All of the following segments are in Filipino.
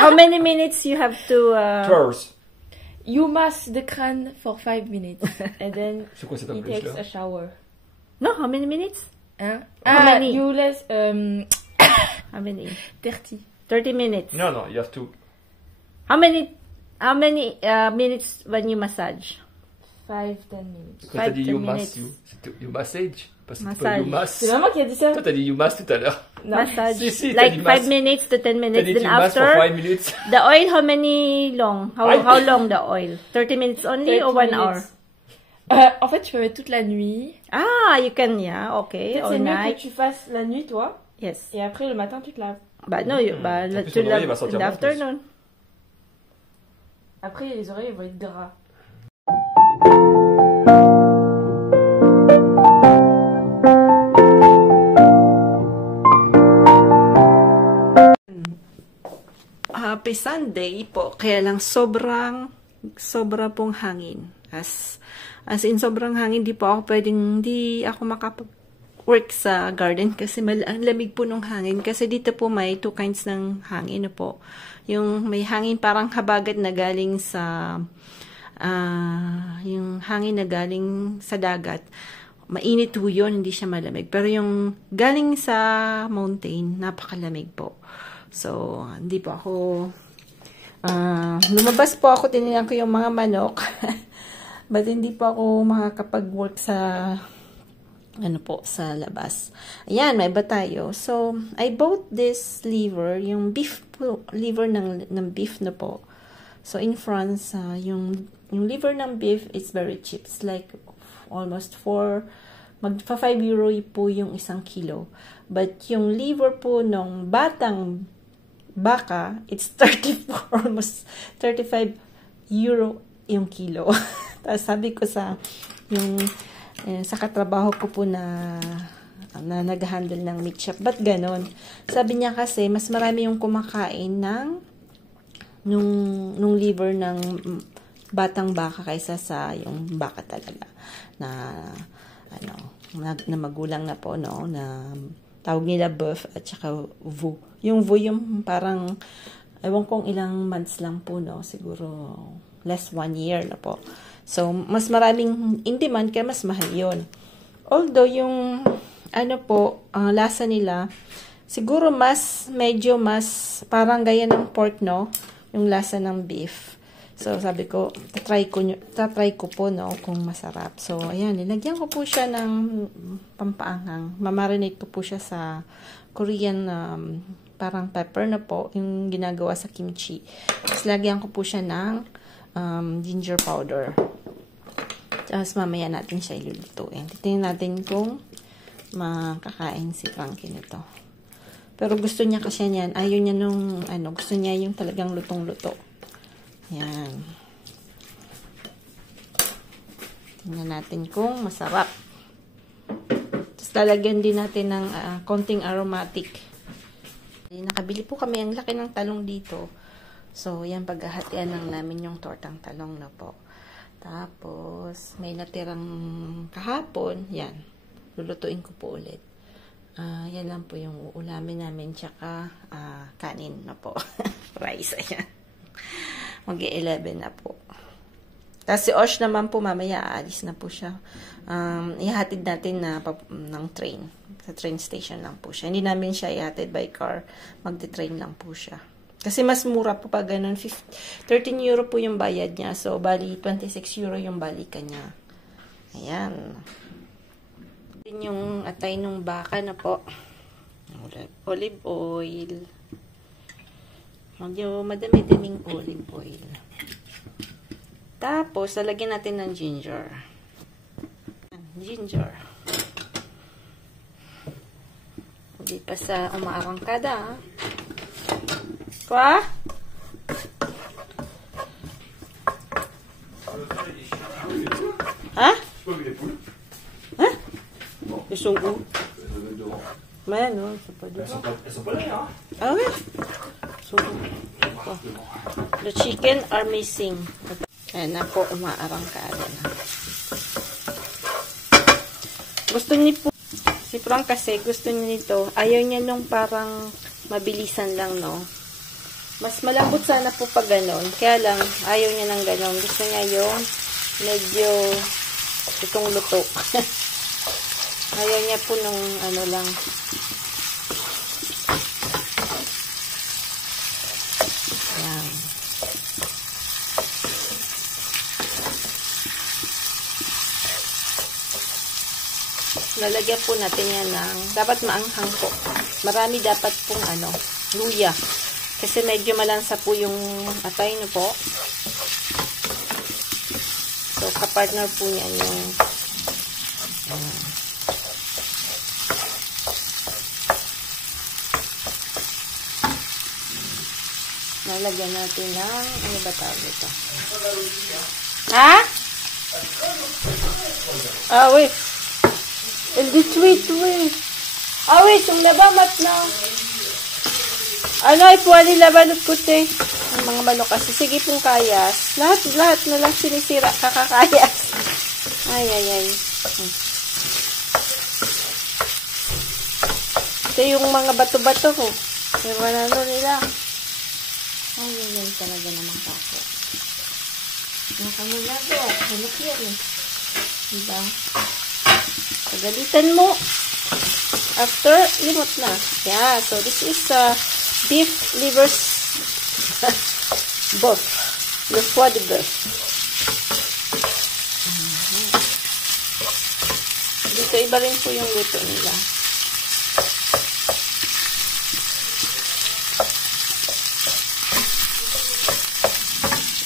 How many minutes you have to... 2 hours. You mask the crâne for 5 minutes. And then he takes a shower. No, how many minutes? Hein? How many? You less... How many? 30. 30 minutes. No, you have to... How many minutes when you massage? 5-10 minutes. Quand t'as dit you mass, you massage. Parce que Massage. you mass. C'est maman qui a dit ça. Toi, t'as dit you mass tout à l'heure. Massage. Si, like dit 5 minutes to 10 minutes. T'as dit Then you mass for after, 5 minutes. the oil, how many long? How long the oil? 30 minutes only or 1 hour? En fait, tu peux mettre toute la nuit. Ah, you can, yeah, okay. Peut-être All c'est mieux night. que tu fasses la nuit, toi. Yes. Et après, le matin, tu te laves. But no, En plus, ton oreille va sentir in the bon, en plus. afternoon. Après, les oreilles vont être gras. Happy Sunday po. Kaya lang sobra pong hangin. As in sobrang hangin, di ako makapag-work sa garden kasi ang lamig po ng hangin. Kasi dito po may 2 kinds ng hangin na po. Yung may hangin parang habagat na galing sa yung hangin na galing sa dagat. Mainit po yun, hindi siya malamig. Pero yung galing sa mountain, napakalamig po. So, hindi po ako, lumabas po ako, tinignan ko yung mga manok. But hindi po ako makakapag-work sa, sa labas. Ayan, may iba tayo. So, I bought this liver, yung beef po, liver ng beef na po. So, in France, yung liver ng beef is very cheap. It's like almost magpa 5 euro po yung 1 kilo. But yung liver po ng batang baka, it's 34, almost 35 euro yung kilo. Tapos sabi ko sa katrabaho ko po na nag-handle ng meat shop, ba't ganon? Sabi niya kasi, mas marami yung kumakain nung liver ng batang baka kaysa sa yung baka talaga na magulang na po, no, na tawag nila beef at saka veau. Yung veau yung parang ewan kong ilang months lang po, no, siguro less 1 year na po. So mas maraming in demand kaya mas mahal yun. Although yung lasa nila siguro medyo mas parang gaya ng pork, no, yung lasa ng beef. So, sabi ko, tatry ko po, no, kung masarap. So, ayan, nilagyan ko po siya ng pampaanghang. Mamarinate ko po siya sa Korean parang pepper na po, yung ginagawa sa kimchi. Tapos, lagyan ko po siya ng ginger powder. Tapos, mamaya natin siya ilulutuin. Titingnan natin kung makakain si Frankie nito. Pero gusto niya kasi niyan, ayaw niya gusto niya yung talagang lutong-luto. Yan. Tingnan natin kung masarap. Tapos lalagyan din natin ng konting aromatic. Nakabili po kami. Ang laki ng talong dito. So, yan, paghahatian lang namin yung tortang talong na po. Tapos, may natirang kahapon. Yan. Lulutuin ko po ulit. Yan lang po yung uulamin namin. Tsaka, kanin na po. Rice, ayan. Mag-11 na po. Tapos si Osh naman po, mamaya aalis na po siya. Ihatid natin ng train. Sa train station lang po siya. Hindi namin siya ihatid by car. Magte-train lang po siya. Kasi mas mura po pag ganun. 13 euro po yung bayad niya. So, bali 26 euro yung balikan niya. Ayan. Yung atay ng baka na po. Olive oil. Medyo madami-daming olive oil. Tapos, lalagyan natin ng ginger. Ginger. Hindi pa sa umaarangkada. Kwa? Ha? Ha? Ils sont où? Mais non, ils sont pas devant. Elles sont pas là, hein? Ah oui? The chicken are missing. Ayan na po, umaarangkada na. Gusto niya po, si Frank kasi gusto niya nito, ayaw niya nung parang mabilisan lang, no? Mas malambot sana po pag ganon. Kaya lang, ayaw niya ng ganon. Gusto niya yung medyo itong luto. Ayaw niya po nung ano lang. Yan. Lalagyan po natin yan ng, dapat maanghang po. Marami dapat pong ano, luya. Kasi medyo malansa po yung atay nyo po. So, kapartner po niyan yung nalagyan natin ng, ano ba tawag ito? Ha? Ah, wait. wait. Ah, wait. Yung labamat na. Ano, ipuwali labanot ko, te. Ang mga manok kasi. Sige pong kayas. Lahat na lang sinisira. Kakakayas. Ay. Ito yung mga bato-bato ko. Yung ano nila. Ay, talaga naman kako. Nakamulado. Manok yan eh. Diba? Pagalitan mo. After, limot na. Yeah, so this is beef livers boeuf. Le foie de boeuf. Dito iba rin po yung luto nila.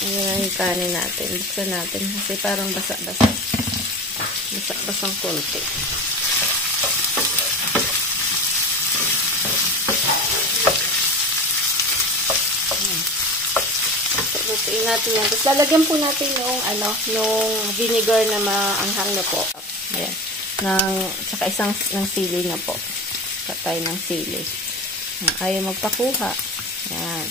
Ayan yung kanin natin. Buksan natin kasi parang basa-basa. Basa-basang konti. Lutuin natin yan. Tapos lalagyan po natin nung vinegar na maanghang na po. Ayan. Tsaka ng sili na po. Patay ng sili. Ayaw magpakuha. Ayan.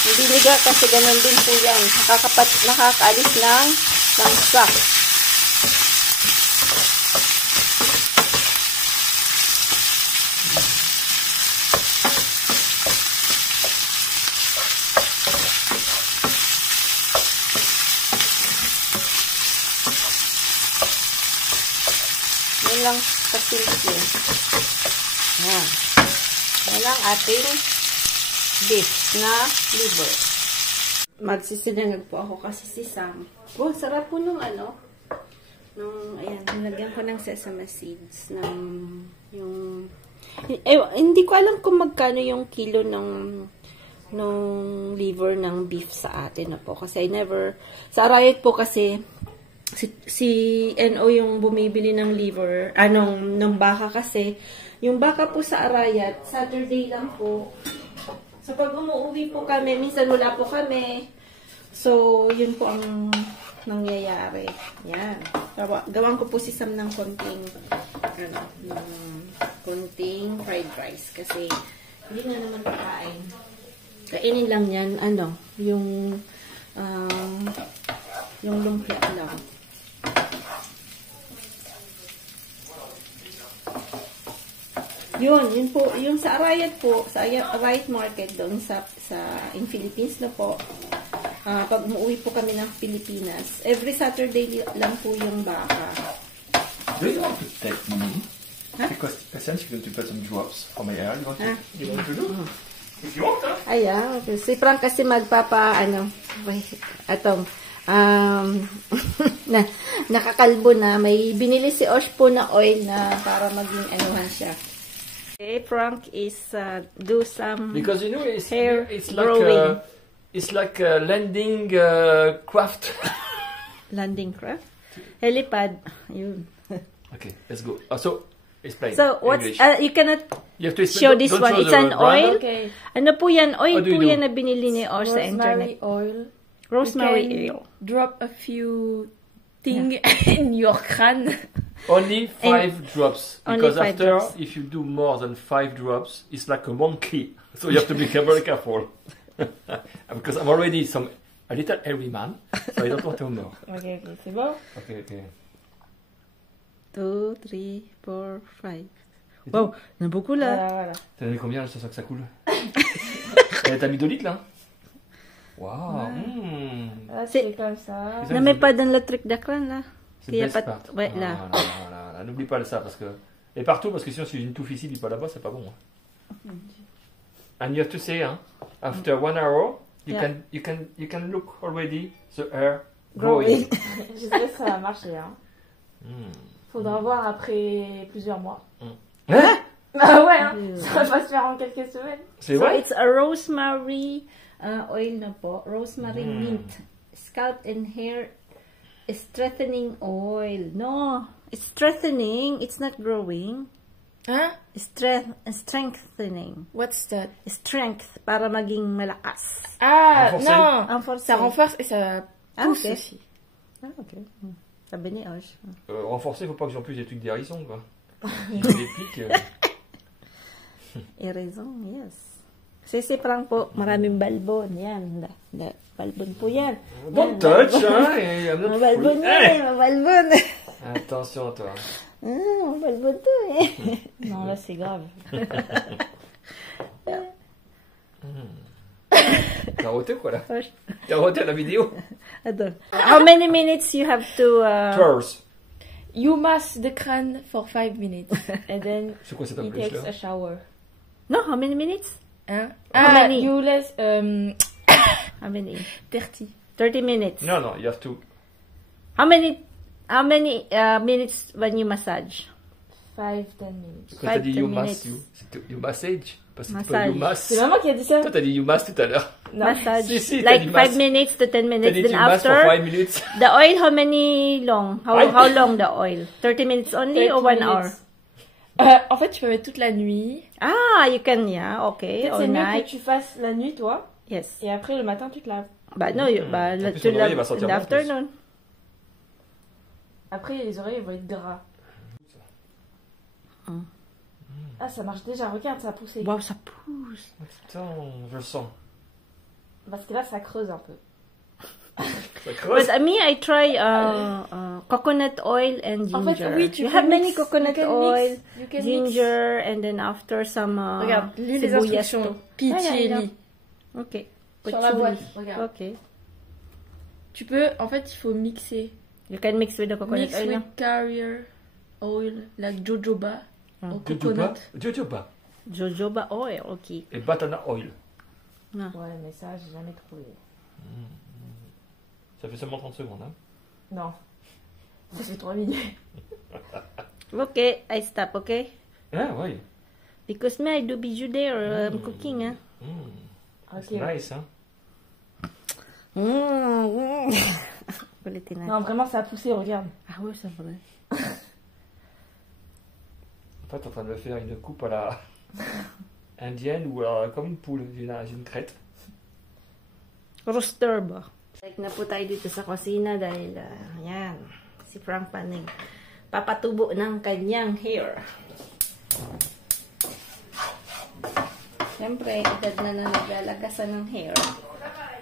Yung vinegar kasi ganun din po yan. Nakakaalis ng langsa. Yan lang kasimple. Yan. Yan lang ating beef na liver. Magsisinangag po ako kasi si Sam. Oh, sarap po nung ayan, nilagyan ko ng sesame seeds hindi ko alam kung magkano yung kilo nung liver ng beef sa atin na po. Kasi sa Arayat po kasi, si NO yung bumibili ng liver, ng baka kasi. Yung baka po sa Arayat, Saturday lang po. So, pag umuwi po kami, minsan wala po kami. So, yun po ang nangyayari. Yan. Gawan ko po si Sam ng konting fried rice. Kasi, hindi na naman kakain. Kainin lang yan, yung lumpia lang. Yun po, yung sa Arayat po, sa Arayat Market doon in Philippines na po. Pag umuwi po kami ng Pilipinas, every Saturday lang po yung baka. Do you want to take me? Huh? Because essentially you're going to put some drops for my hair. You want to do? If you want, huh? Ayan. Si Frank kasi nakakalbo na. May binili si Osh po na oil na para maging siya. Okay, Frank is do some because it's like growing. It's like a landing craft. Landing craft? Helipad. Yun. Okay, let's go. So, explain. So, what's you cannot you have to show this one. It's an oil. Okay. Ano po yan? Oil po yan na binili ni Osh sa internet. Rosemary oil. Drop a few things in your can. Only 5 drops. Because after, if you do more than 5 drops, it's like a monkey. So you have to be very careful. Because I'm already a little hairy man, so I don't want to more. Okay, c'est bon? Okay. 2, 3, 4, 5. Wow, il y en a beaucoup là. Voilà. T'en as mis combien là, je sens que ça coule? T'as mis 2 litres là? Waouh! C'est comme ça. Ne mets pas dans le truc d'écran là. C'est Il y a best pas part. ouais, là. Voilà. N'oublie pas ça parce que. Et partout parce que sinon, si j'ai une touffe ici, puis pas là-bas, c'est pas bon. And you have to say, after 1 hour, you can look already the hair growing. Je sais que ça va marcher. Faudra voir après plusieurs mois. Hein? Ah ouais, ça va pas se faire en quelques semaines. C'est vrai? So it's a rosemary oil na po. Rosemary mint. Scalp and hair strengthening oil. No, it's strengthening. It's not growing. Hein? Strengthening. What's that? Strength para maging malakas. Ah, Renforcer. non. Renforcer. Ça renforce et ça pousse ok. aussi. Ah, ok. Sabi ni Osh. Renforcer, faut pas que j'en plus des trucs d'hérisson, quoi. Des pics. Raison, yes. Sisi parang po, maraming balbon. Yan. Balbon po yan. Don't touch, hein. Balbon yan, balbon. Attention à toi. Balbon to eh. Non, là c'est grave. T'as roté quoi là? T'as roté la vidéo? How many minutes you have to... 2 hours. You mask the crâne for 5 minutes. And then C'est quoi cette he appelée takes là? a shower. No, how many minutes? Hein? How many? You less How many? 30. 30 minutes. No, you have to. How many minutes when you massage? 5-10 minutes. Quand t'as dit 5 you 10 mass, minutes. you massage. Parce que Massage. pas you mass. C'est maman qui a dit ça? Toi t'as dit you mass tout à l'heure. Non. Massage. Si, t'as like dit 5 mass. minutes to 10 T'as minutes. dit Then you mass for after, 5 minutes. the oil, how many long? How long the oil? 30 minutes only 30 or 1 minutes. hour? En fait, tu peux mettre toute la nuit. Ah, you can, yeah, okay. Peut-être All c'est mieux night. que tu fasses la nuit, toi. Yes. Et après, le matin, tu te laves. But no, En plus, tu ton oreille va lave sentir in the bon, en plus. afternoon. Après, les oreilles vont être gras. Ah, ça marche déjà. Regarde, ça a poussé. Wow, ça pousse. Putain, je le sens. Parce que là, ça creuse un peu. Ça creuse. But me, I try coconut oil and ginger. En fait, oui, tu you peux have many mix. coconut You can oil, mix. You can ginger, and then after some Regarde, lis les sibuyas instructions. to. Picheli. Okay. Sur la boîte, regarde. Okay. Tu peux, en fait, il faut mixer. You can mix with the coconut Mix oil. with no? carrier oil, like jojoba or Jojoba. coconut. Jojoba. Jojoba oil, okay. Et banana oil. No. Ouais, mais ça, j'ai jamais trouvé. Ça fait seulement 30 secondes, hein. Non. Ça fait 3 minutes. Okay, I stop, okay? Ah, oui. Because me, I do bijou there, I'm cooking, hein. C'est nice, hein. Ulitin natin. Non, vraiment, ça a poussé, regarde. Ah oui, c'est vrai. En fait, t'es en train de me faire une coupe à la indienne ou comme une poule. J'ai une crête. Rooster ba? Like na po tayo dito sa kusina dahil yan, si Frank Panig papatubo ng kanyang hair. Siyempre, edad na naglalagasan ng hair.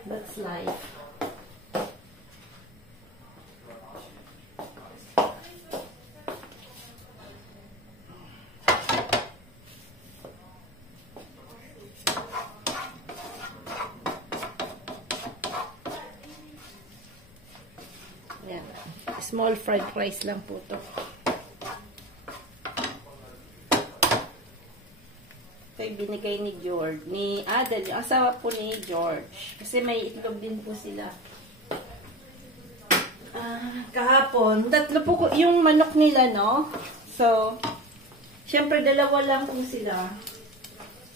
That's life. Yan. Small fried rice lang po to. Ito yung binigay ni George. Ni Adel, yung asawa po ni George. Kasi may itlog din po sila. Kahapon, tatlo po yung manok nila, no? So, syempre dalawa lang po sila.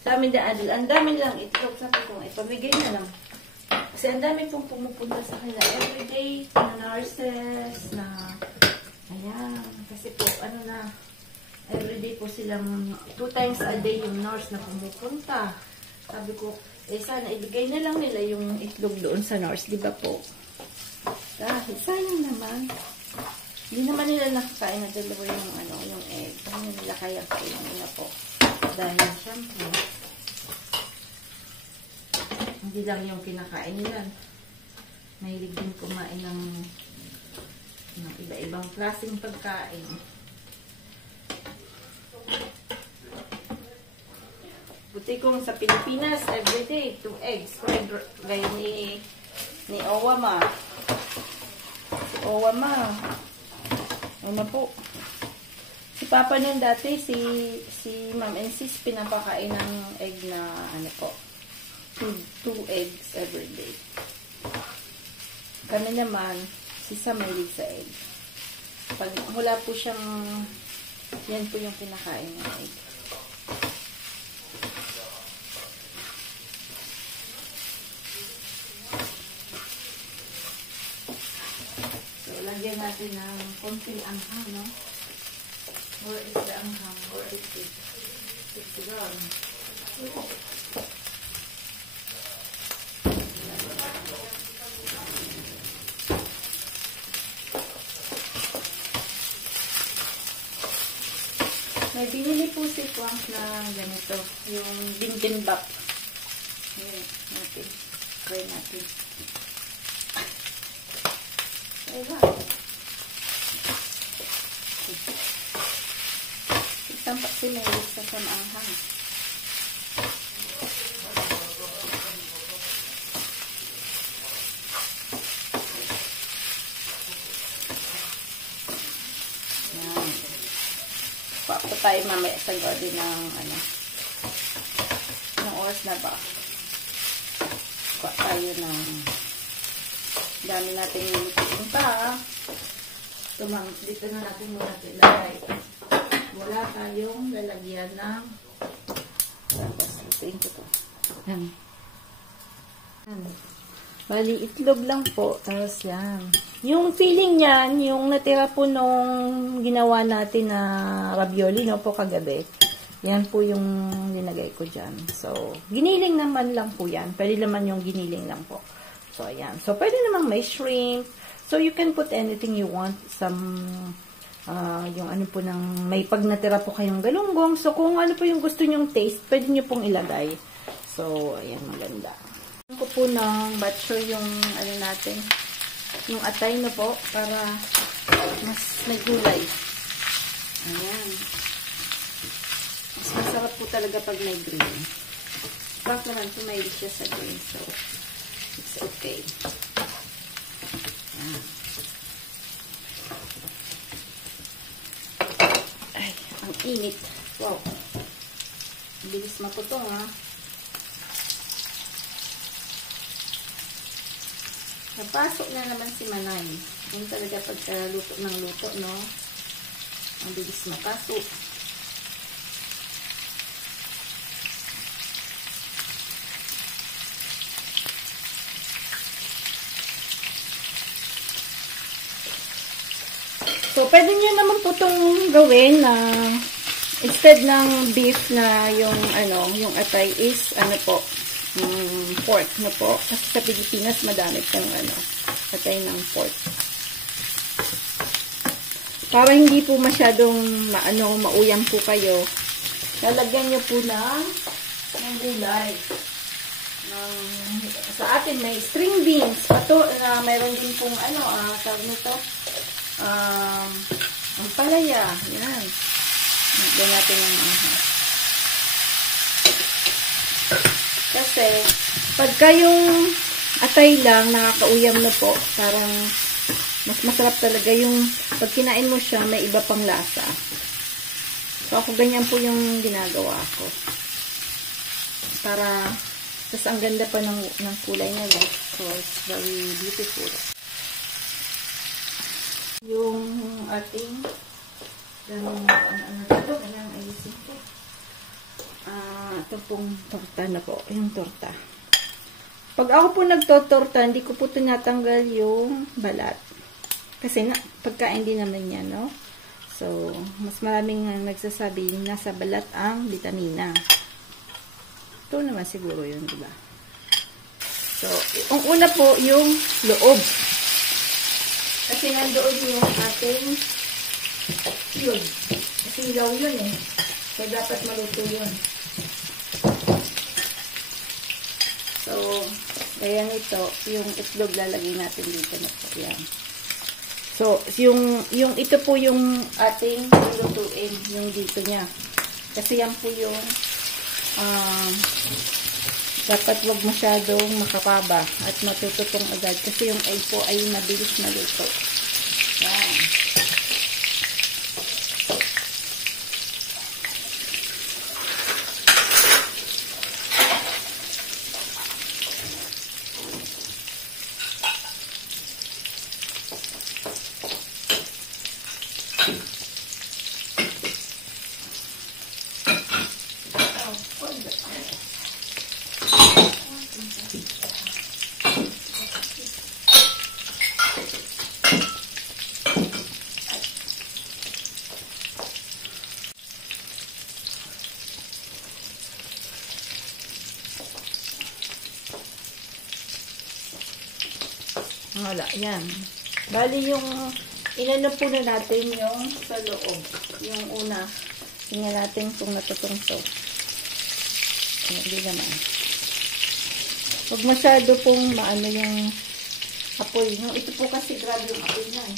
Sa amin na Adel, ang dami nilang itlog. Sabi ko, ipamigay na lang. Kasi ang dami pong pumupunta sa kanila everyday, na nurses, na, ayan, kasi po, ano na, everyday po silang, 2 times a day yung nurse na pumupunta. Sabi ko, sana ibigay na lang nila yung itlog doon sa nurse, di ba po? Dahil, sayang naman. Hindi naman nila nakakain na dalawa yung, ano, yung egg. Hindi nila kaya kainin nila po. Dahil, syempre, hindi lang yung kinakain nila. Mahilig din kumain ng iba-ibang klaseng pagkain. Kasi kung sa Pilipinas, everyday, 2 eggs. Gaya ni Owama. Si Owama. Ano po? Si Papa nun dati, si Ma'am and Sis, pinapakain ng egg na, ano po, 2 eggs everyday. Kami naman, si Sam mahilig sa egg. Pag wala po siyang, yan po yung kinakain ng egg. So, lagyan natin ng konting anghang, no? Where is the anghang? Where is it? It's gone. May binili po si Kwang na ganito, yung bibimbap. Ayan, natin. Try natin. Ayan. Isang pa si Mary sa kamanghang. Pa tayo mamaya sa garden ng ano, ng oras na ba? Pa tayo ng dami natin yung pa. Dito na natin muna ilagay. Wala tayong lalagyan ng tapos lutuin ko to. Yan. Bali, itlog lang po. Tapos yan. Yung feeling niyan, yung natira po nung ginawa natin na ravioli, no, po kagabi. Yan po yung linagay ko dyan. So, giniling naman lang po yan. Pwede naman yung giniling lang po. So, ayan. So, pwede namang may shrimp. So, you can put anything you want. Some, yung ano po ng, may pag natira po kayong galunggong. So, kung ano po yung gusto nyong taste, pwede nyo pong ilagay. So, ayan, maganda. Ko po ng batcho yung ano natin, yung atay na po para mas may gulay. Ayan. Mas masarap po talaga pag may green. Bak naman po may siya sa green, so it's okay. Ayan. Ay, ang init. Wow. Bilis maputong, ha. Napasok na naman si Manay. Yung talaga pagkaluto ng luto, no? Ang bilis mapasok. So, pwede nyo naman po itong gawin na instead ng beef na yung, ano, yung atay is, ano po, pork na po. Kasi sa Pilipinas, madami pong ano, atay ng pork. Para hindi po masyadong mauyam po kayo, lalagyan nyo po ng gulay. Sa atin, may string beans. Mayroon din pong ano, tawag nito, ang palaya. Yan. Lagyan natin ng kasi, pagka yung atay lang, nakakauyam na po, parang mas masarap talaga yung pag kinain mo siya, may iba pang lasa. So, ako ganyan po yung ginagawa ko. Para, tas ang ganda pa ng kulay niya, guys. So, it's very beautiful. Yung ating, kanyang ayusin ko. Ito pong torta na po. Yung torta. Pag ako po nagtotorta, hindi ko po tinatanggal yung balat. Kasi pagkain din naman yan, no? So, mas maraming nagsasabi nasa balat ang vitamina. Ito naman siguro yun, diba? So, ang una po, yung loob. Kasi nandoon yung ating yun. Kasi ilaw yun eh. So, dapat maluto yun. So, ayan ito, yung itlog lalagay natin dito na po. Yan. So, yung ito po yung ating lutuin, yung dito niya. Kasi yan po yung dapat wag masyadong makapaba at matututong agad kasi yung egg po ay mabilis maluto. Yan. Wala, yan. Bali yung inano po na natin yung sa loob. Yung una. Tingnan natin kung natutong to. Hindi naman. Huwag masyado pong maano yung apoy. No? Ito po kasi grabe yung apoy na eh.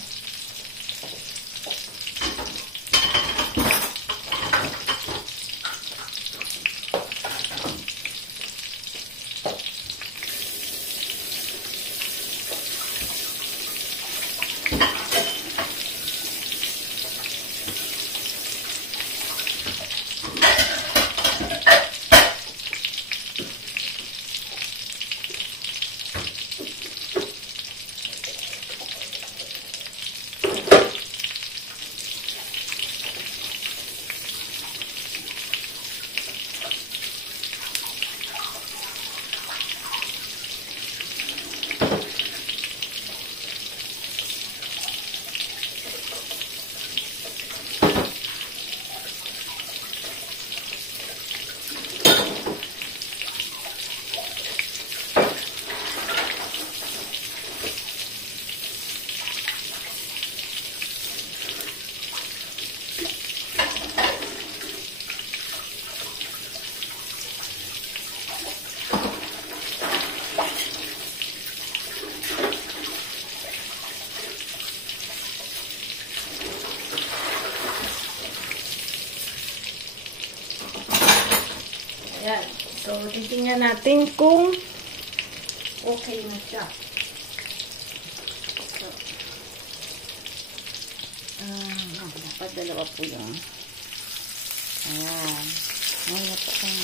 Ayan. So, titingnan natin kung okay na siya. So, dapat dalawa po yung ayan. Ngayon na po kung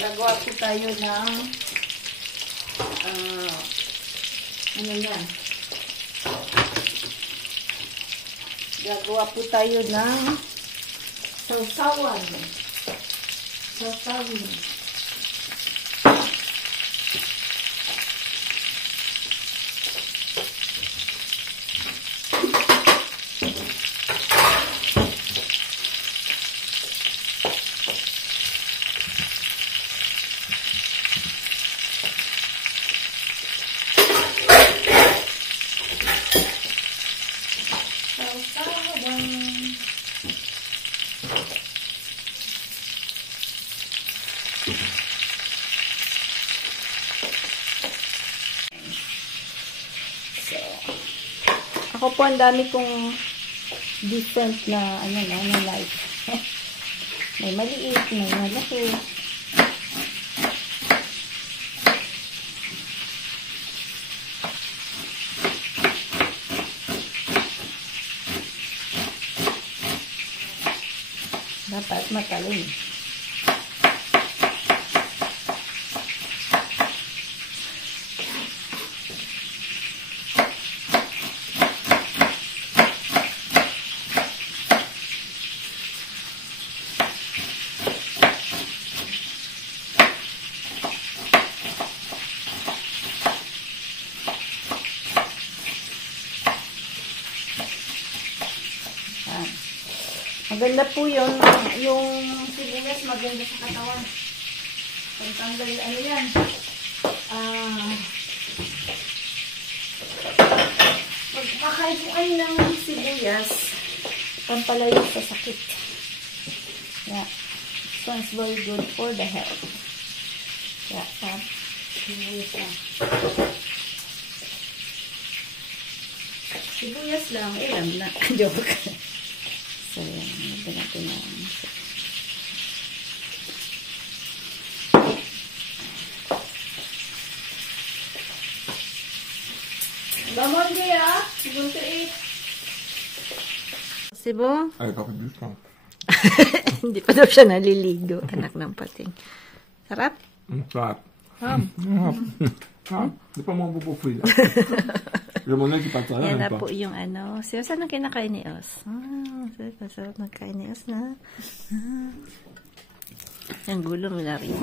gagawa po tayo ng ano yan? Gagawa po tayo ng sausawan. Sausawan. Ako po ang dami kong different na na life. May maliit, may malaki. Dapat matalim. Maganda po yung sibuyas, maganda sa katawan. Pagtanggal, ano yan? Pagkakain po ay ng sibuyas, pampalayo sa sakit. Yeah. So, it's very good for the health. Yeah, sibuyas lang. Sibuyas lang, ilan na. Joke. So, yan. Lagyan natin yan. Lemon dia, you want to eat? Sibo? Ay, kakabit ka. Hindi pa daw siya naliligo. Anak ng pating. Sarap? Sarap. Sarap. Di pa mo bubufil. Alam mo na, kipatala. Yan na po yung ano. Saan ang kinakain ni Os? Sarap ng kain ni Os na. Yung gulong na rin.